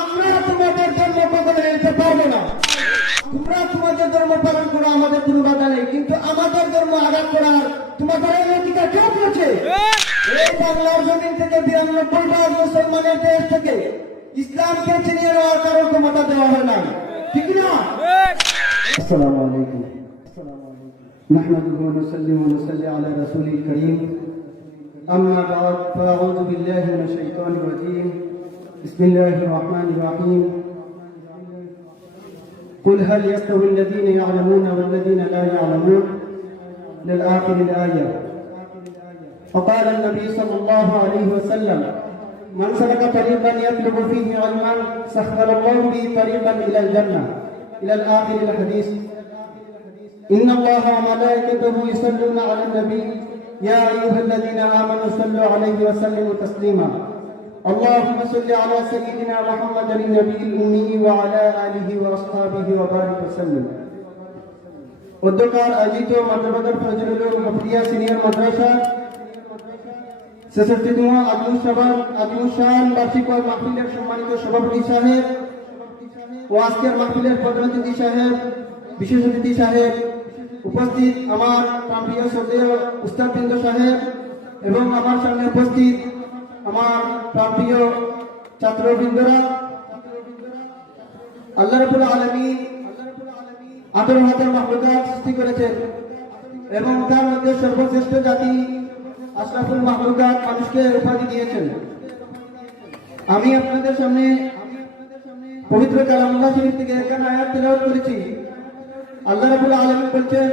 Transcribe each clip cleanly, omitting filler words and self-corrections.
আমরা তোমাদের ধর্ম কখনো নিতে পারবো না। তোমরা তোমাদের ধর্ম পালন করো, আমাদের কোনো বাধা নেই, কিন্তু আমাদের ধর্ম আঘাত করার তোমাদের এই অধিকার কেউ করেছে? এই বাংলার জমিন থেকে 92 মুসলমানের দেশ থেকে ইসলামকে ছিনিয়ে নেওয়ার কারো ক্ষমতা দেওয়া হয় না, ঠিক না? আসসালামু আলাইকুম। نحمده ونسلم ونصلي على رسوله الكريم أما بعد فأعوذ بالله من الشيطان الرجيم بسم الله الرحمن الرحيم قل هل يستوي الذين يعلمون والذين لا يعلمون للآخر الآية. وقال النبي صلى الله عليه وسلم من سلك طريقا يطلب فيه علما سهل الله به طريقا إلى الجنة إلى الآخر الحديث. إن الله وملائكته يصلون على النبي يا أيها الذين آمنوا صلوا عليه وسلموا تسليما. اللهم صل على سيدنا محمد النبي الأمي وعلى آله وأصحابه وبارك وسلم. উদ্যোগকার আয়োজিত মাদ্রাসার ফজলুল হাফিয়া সিনিয়র মাদ্রাসা 66তম আদিমুসান বার্ষিক মাহফিলের সম্মানিত সভাপতি সাহেব ও আজকের মাহফিলের প্রধান অতিথি সাহেব, বিশেষ অতিথি সাহেব, উপস্থিত আমার প্রাণপ্রিয় শ্রদ্ধেয় উস্তাদবৃন্দ সাহেব এবং আমার সামনে উপস্থিত আমার প্রাণপ্রিয় ছাত্রবৃন্দরা, আল্লাহ রাব্বুল আলামিন আদর হাজার মাখলুকাত সৃষ্টি করেছেন এবং তার মধ্যে সর্বশ্রেষ্ঠ জাতি আশরাফুল মাখলুকাত মানুষকে উপাধি দিয়েছেন। আমি আপনাদের সামনে পবিত্র কালামুল্লাহ শরীফ থেকে একখানা আয়াত তেলাওয়াত করেছি। আল্লাহ রাব্বুল আলামিন বলছেন,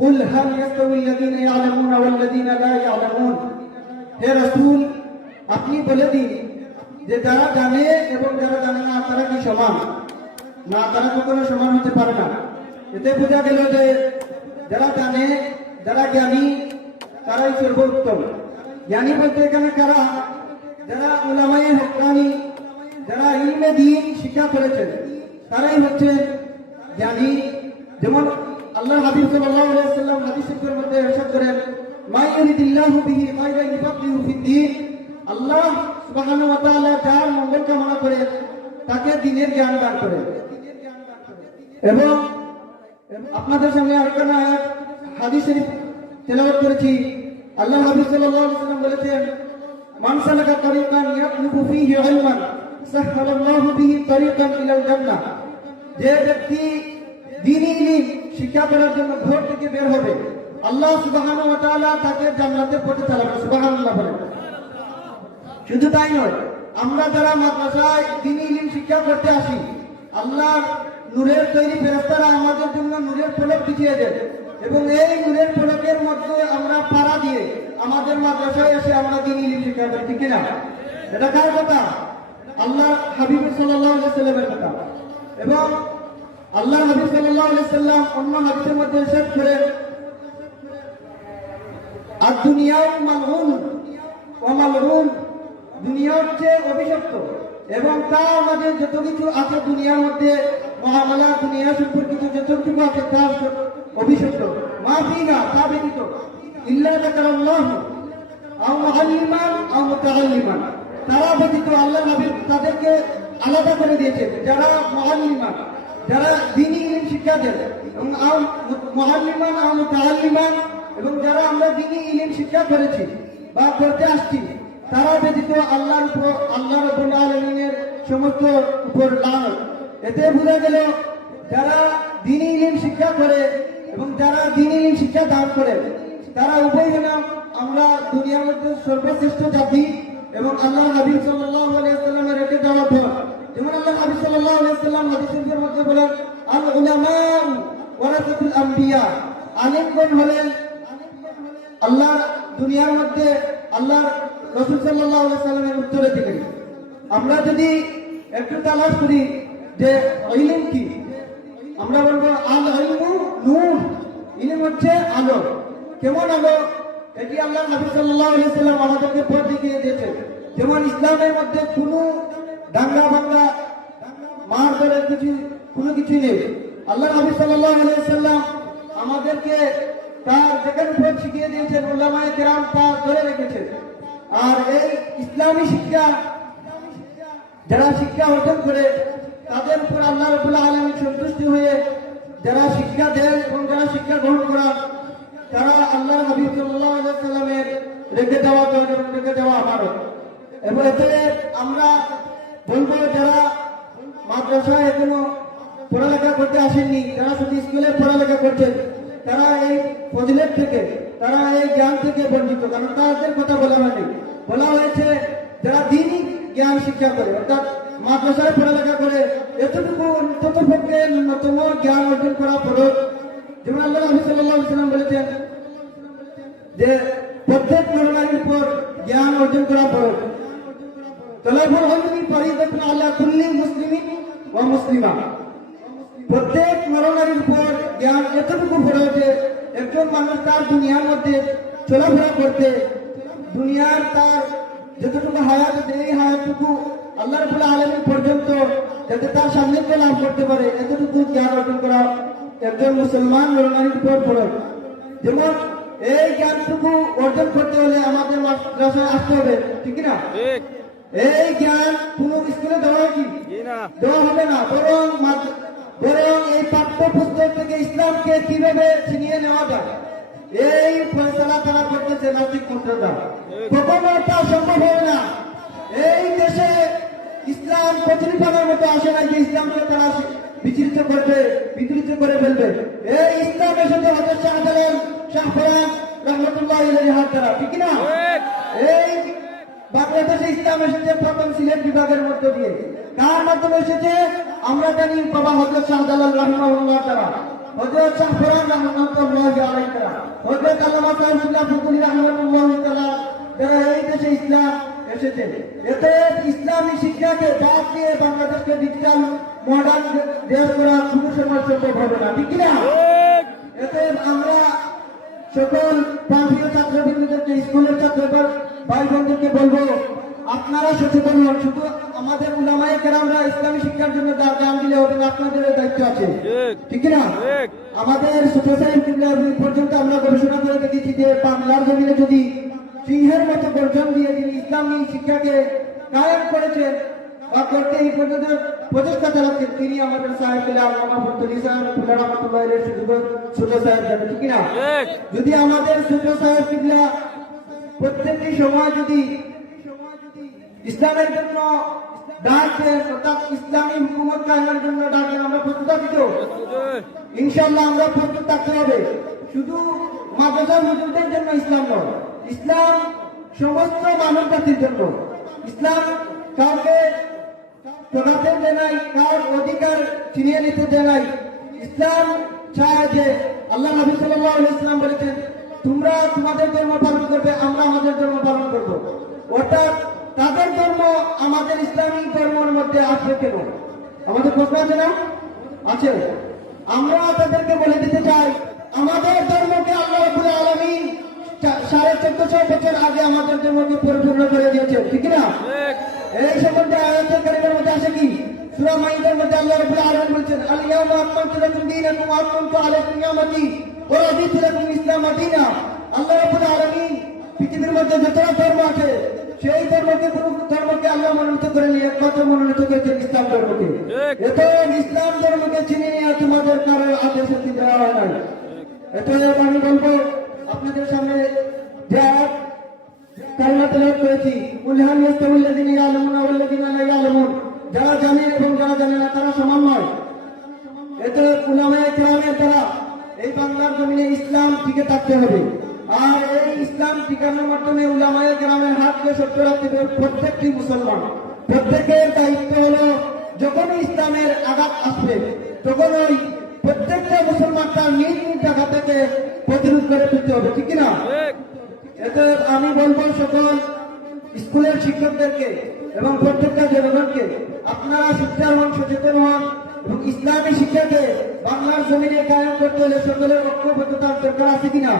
কুল হাল ইয়াস্তাউল্লাযীনা ইয়ালামুনা ওয়াল্লাযীনা লা ইয়ালামুন। হে রাসূল, আপনি বলে দিন যে যারা জানে এবং যারা জানে না তারা কি সমান? না, তারা কখনো সমান হতে পারে না। এতে বোঝা গেল যে যারা জানে, যারা জ্ঞানী, তারাই সর্বোত্তম। জ্ঞানী বলতে এখানে কারা? যারা উলামায়ে হক্কানি, যারা ইলমে দ্বীন শিক্ষা করেছেন, তারাই হচ্ছে জ্ঞানী। যেমন আল্লাহ হাবিব সাল্লাল্লাহু আলাইহি ওয়াসাল্লাম হাদিস শরীফের মধ্যে ইরশাদ করেন, মা ইউরিদিল্লাহু বিহি খায়রান ইউফাক্কিহু ফিদ্দীন। আল্লাহ সুবহানাহু ওয়া তাআলা যার মঙ্গল কামনা করেন তাকে দ্বীনের জ্ঞান দান করেন। এবং আপনাদের সামনে আরেকটা আয়াত হাদিস শরীফ তেলাওয়াত করেছি। আল্লাহ হাবিব সাল্লাল্লাহু আলাইহি ওয়াসাল্লাম বলেছেন, মান সালাকা তারিকান ইয়াতলুবু ফীহি ইলমান সাহহালাল্লাহু বিহি তারিকান ইলাল জান্নাহ। যে ব্যক্তি দ্বীনি ইলম শিক্ষা করার জন্য ঘর থেকে বের হবে, আল্লাহ সুবহানাহু ওয়া তাআলা তাকে জান্নাতের পথে চালাবেন। সুবহানাল্লাহ বলেন। শুধু তাই নয়, আমরা যারা মাদ্রাসায় দ্বীনি ইলম শিক্ষা করতে আসি, আল্লাহর নূরের তৈরি ফেরেশতারা আমাদের জন্য নূরের ফলক বিছিয়ে দেন এবং এই নূরের ফলকের মধ্যে আমরা পাড়া দিয়ে আমাদের মাদ্রাসায় এসে আমরা দ্বীনি ইলম শিক্ষা করি, ঠিক না? এটা কার কথা? আল্লাহ হাবিব সাল্লাল্লাহু আলাইহি ওয়াসাল্লামের কথা। এবং আল্লাহ হাবিব সাল্লাল্লাহু আলাইহি ওয়াসাল্লাম অন্য হাদিসের মধ্যে ইরশাদ করেন, আদ-দুনিয়া মালউন ওয়া মালউন। দুনিয়া হচ্ছে অভিশপ্ত এবং তা আমাদের যত কিছু আছে দুনিয়ার মধ্যে মুআমালা, দুনিয়া সম্পর্কিত যতটুকু আছে তা অভিশপ্ত। মা ফিহা, তা ব্যতীত ইল্লা যাকারাল্লাহু আও মুআল্লিমান আও মুতাআল্লিমান। তারা ব্যতীত আল্লাহ হাবিব তাদেরকে আলাদা করে দিয়েছেন, যারা মুআল্লিমান, যারা দ্বীনি ইলম শিক্ষা দেন, এবং মুআল্লিমান আও মুতাআল্লিমান, এবং যারা আমরা দ্বীনি ইলম শিক্ষা করেছি বা করতে আসছি, তারা ব্যতীত আল্লাহ রাব্বুল আলামিনের সমস্ত উপর লানত। এতে বোঝা গেল যারা দ্বীনি ইলম শিক্ষা করে এবং যারা দ্বীনি ইলম শিক্ষা দান করে, তারা উভয় হলাম আমরা দুনিয়ার মধ্যে সর্বশ্রেষ্ঠ জাতি এবং আল্লাহ হাবিব সাল্লাল্লাহু আলাইহি ওয়াসাল্লামের রেখে দেওয়া ধর। যেমন আল্লাহ হাবিব সাল্লাল্লাহু আলাইহি ওয়াসাল্লাম হাদিস শরীফের মধ্যে বলেন, আল উলামা ওয়ারাসাতুল আম্বিয়া। আলেমগণ হলেন আল্লাহ দুনিয়ার মধ্যে আল্লাহ রাসূল সাল্লাল্লাহু আলাইহি ওয়াসাল্লামের উত্তরাধিকারী। আমরা যদি একটু তালাশ করি যে ইলম কি, আমরা বলবো আল ইলমু নূর। ইলম হচ্ছে আলো। কেমন আলো? এটি আল্লাহ নবী সাল্লাল্লাহু আলাইহি ওয়াসাল্লাম আমাদেরকে পথ দেখিয়ে দিয়েছেন। যেমন ইসলামের মধ্যে কোনো দাঙ্গা বাঙ্গা মার ধরে কোনো কিছু নেই। আল্লাহ নবী সাল্লাল্লাহু আলাইহি ওয়াসাল্লাম আমাদেরকে তার যেখানে পথ শিখিয়ে দিয়েছেন, উলামায়ে কেরাম তা ধরে রেখেছেন। আর এই ইসলামী শিক্ষা যারা শিক্ষা অর্জন করে তাদের উপর আল্লাহ রাব্বুল আলামিন সন্তুষ্টি হয়ে যারা শিক্ষা দেন এবং যারা শিক্ষা গ্রহণ করা তারা আল্লাহ হাবিব সাল্লাল্লাহু আলাইহি সাল্লামের রেখে দেওয়া দৌড় এবং রেখে দেওয়া আমারও। এবং এতে আমরা বলবো যারা মাদ্রাসায় এখনো পড়ালেখা করতে আসেননি, যারা শুধু স্কুলে পড়ালেখা করছেন, তারা এই ফজিলত থেকে, তারা এই জ্ঞান থেকে বঞ্চিত। কারণ তাদের কথা বলা হয়নি, বলা হয়েছে যারা দিনই জ্ঞান শিক্ষা করে অর্থাৎ মাদ্রাসায় পড়ালেখা করে এতটুকু অন্ততপক্ষে ন্যূনতম জ্ঞান অর্জন করা ফরজ। যেমন আল্লাহ নবী সাল্লাল্লাহু আলাইহি ওয়াসাল্লাম বলেছেন যে প্রত্যেক নরনারীর উপর জ্ঞান অর্জন করা ফরজ। তলাবুল ইলমি ফরিদাতুন আলা কুল্লি মুসলিমিন ওয়া মুসলিমা। প্রত্যেক নরনারীর উপর জ্ঞান এতটুকু ফরজ যে একজন মানুষ তার দুনিয়ার মধ্যে চলাফেরা করতে, দুনিয়ার তার যতটুকু হায়াত আছে এই হায়াতটুকু আল্লাহ রাব্বুল আলামিন পর্যন্ত যাতে তার সামনে লাভ করতে পারে এতটুকু জ্ঞান অর্জন করা একজন মুসলমান নরনারীর উপর ফরজ। যেমন এই জ্ঞানটুকু অর্জন করতে হলে আমাদের মাদ্রাসায় আসতে হবে, ঠিক না? এই জ্ঞান কোন স্কুলে দেওয়া কি দেওয়া হবে না, বরং এই পাঠ্য পুস্তক থেকে ইসলামকে কিভাবে ছিনিয়ে নেওয়া যায় এই ফয়সালা তারা করতেছে নাস্তিক মন্ত্রটা। কখনো তা সম্ভব হবে না। এই দেশে ইসলাম প্রচলিততার মতো আসে না যে ইসলামকে তারা বিচলিত করবে, বিচলিত করে ফেলবে। এই ইসলাম এসেছে হযরত শাহজালাল শাহ ফরান রাহমাতুল্লাহি আলাইহি হাত দ্বারা, ঠিক না? এই বাংলাদেশে ইসলাম এসেছে প্রথম সিলেট বিভাগের মধ্য দিয়ে। কার মাধ্যমে এসেছে আমরা জানি, বাবা হযরত শাহজালাল রাহিমাহুল্লাহ দ্বারা, হযরত শাহ ফরান রাহমাতুল্লাহি আলাইহি দ্বারা, হযরত আল্লামা সাইফুল্লাহ ফুতুলি রাহমাতুল্লাহি তাআলা দ্বারা এই দেশে ইসলাম এসেছে। এতে ইসলামী শিক্ষাকে বাদ দিয়ে বাংলাদেশকে ডিজিটাল মডার্ন দেশ করা কোনো সময় সম্ভব হবে না, ঠিক না? এতে আমরা সকল প্রান্তীয় ছাত্রবৃন্দদেরকে, স্কুলের ছাত্র ভাই বোনদেরকে বলবো আপনারা সচেতন হন। শুধু আমাদের উলামায়ে কেরামরা ইসলামী শিক্ষার জন্য দান দিলে হবে না, আপনাদের দায়িত্ব আছে, ঠিক না? আমাদের সোসাইটি পর্যন্ত আমরা গবেষণা করে দেখেছি যে বাংলার জমিনে যদি সিংহের মতো গর্জন দিয়ে যিনি ইসলামী শিক্ষাকে কায়েম করেছেন বা করতে এই পর্যন্ত প্রচেষ্টা চালাচ্ছেন তিনি আমাদের সাহেব আল্লামা ফুতুলি সাহেব রহমাতুল্লাহির ছোট সাহেব, ঠিক না? যদি আমাদের ছোট সাহেব কিবলা প্রত্যেকটি সময় যদি ইসলামের জন্য ডাকেন অর্থাৎ ইসলামী হুকুমত কায়েমের জন্য ডাকেন, আমরা প্রস্তুত আছি তো? ইনশাআল্লাহ আমরা প্রস্তুত থাকতে হবে। শুধু মাদ্রাসা মুসলিমদের জন্য ইসলাম নয়, ইসলাম সমস্ত মানব জাতির জন্য। ইসলাম কাউকে প্রকাশে দেয় নাই, কার অধিকার ছিনিয়ে নিতে দেয় নাই। ইসলাম চায় যে আল্লাহ নবী সাল্লাল্লাহু আলাইহি ওয়াসাল্লাম বলেছেন তোমরা তোমাদের ধর্ম পালন করবে, আমরা আমাদের ধর্ম পালন করব। অর্থাৎ তাদের ধর্ম আমাদের ইসলামী ধর্মের মধ্যে আসবে কেন? আমাদের প্রশ্ন আছে না? আছে। আমরা তাদেরকে বলে দিতে চাই আমাদের ধর্মকে আল্লাহ রাব্বুল আলামিন 1450 বছর আগে আমাদের ধর্মকে পরিপূর্ণ করে দিয়েছে, ঠিক না? এই সম্বন্ধে আয়াতুল কারীমের মধ্যে আছে কি? সূরা মাইদার মধ্যে আল্লাহ রাব্বুল আলামিন বলেছেন আল ইয়াউমা আকমালতু লাকুম দীনাকুম ওয়া আতমামতু আলাইকুম নি'মাতি ওয়া রাদিতু লাকুম ইসলাম দীনা। আল্লাহ রাব্বুল আলামিন পৃথিবীর মধ্যে যত ধর্ম আছে সেই ধর্মকে কোন ধর্মকে আল্লাহ মনোনীত করে নিয়ে কত মনোনীত করেছেন ইসলাম ধর্মকে। এত ইসলাম ধর্মকে চিনে নিয়ে তোমাদের কারো আদেশ দেওয়া হয় নাই। এত আমি বলবো আপনাদের সামনে যে কালিমা তেলাওয়াত করেছি কুল হাল ইয়াস্তাউল্লাযিনা ইয়ালামুনা ওয়াল্লাযিনা লা ইয়ালামুন, যারা জানে এবং যারা জানে না তারা সমান নয়। এতে উলামায়ে কেরামের দ্বারা এই বাংলার জমিনে ইসলাম টিকে থাকতে হবে। আর এই ইসলাম টিকানোর মাধ্যমে উলামায়ে কেরামের হাতকে শক্ত রাখতে হবে প্রত্যেকটি মুসলমান। প্রত্যেকের দায়িত্ব হলো যখনই ইসলামের আঘাত আসবে তখনই প্রত্যেকটা মুসলমান তার নিজ নিজ জায়গা থেকে প্রতিরোধ করে তুলতে হবে, ঠিক না? এতে আমি বলবো সকল স্কুলের শিক্ষকদেরকে এবং প্রত্যেকটা জনগণকে আপনারা শিক্ষার হন, সচেতন হন এবং ইসলামী শিক্ষাকে বাংলার জমিনে কায়েম করতে হলে সকলের ঐক্যবদ্ধতার দরকার আছে কিনা?